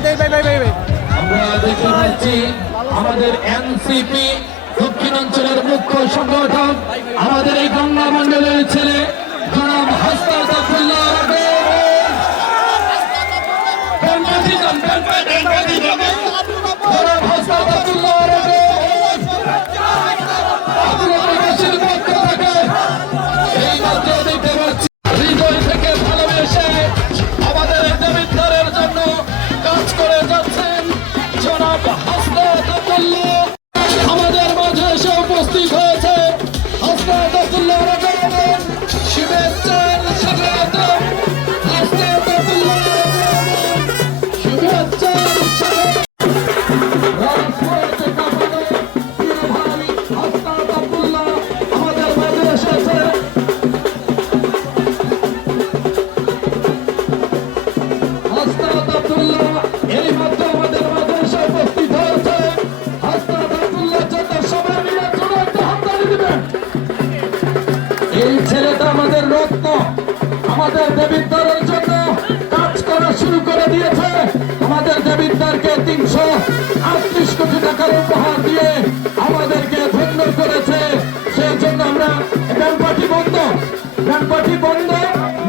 আমরা দেখতে পাচ্ছি আমাদের এনসিপি দক্ষিণাঞ্চলের মুখ্য সংগঠক আমাদের এই গঙ্গা মন্ডলের ছেলে জনাব হাসনাত আব্দুল্লাহ আমাদের মাঝে এসে উপস্থিত হয়েছে হাসনাত আব্দুল্লাহ শুভেচ্ছার স্বাগতম। হাসনাত আব্দুল্লাহ শুভেচ্ছার হাসনাত আব্দুল্লাহ আমাদের মাঝে এসেছে। হাসনাত আব্দুল্লাহ এই মাত্র আমাদের মাঝে এসে উপস্থিত হয়েছে। এই ছেলেটা আমাদের রত্ন, আমাদের দেবিদ্বারের জন্য কাজ করা শুরু করে দিয়েছে। আমাদের দেবিদ্বারকে 338 কোটি টাকার উপহার দিয়ে আমাদেরকে ধন্য করেছে। সেই জন্য আমরা ব্যাংকপাটি বন্ধ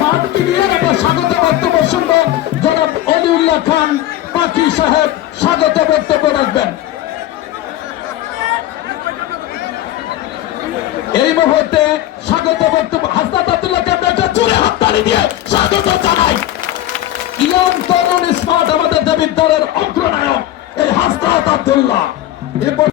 মাঠটি নিয়ে একটা স্বাগত বক্তব্য শুনবো। জনাব অলিউল্লাহ খান পাখি সাহেব স্বাগত বক্তব্য রাখবেন। এই মুহূর্তে স্বাগত বক্তব্য হাসনাত আব্দুল্লাহকে আমরা একটা জোরে হাততালি দিয়ে স্বাগত জানাই। ইয়ং তরুণ স্মার্ট আমাদের দেবিদ্বারের অগ্রনায়ক এই হাসনাত আব্দুল্লাহ।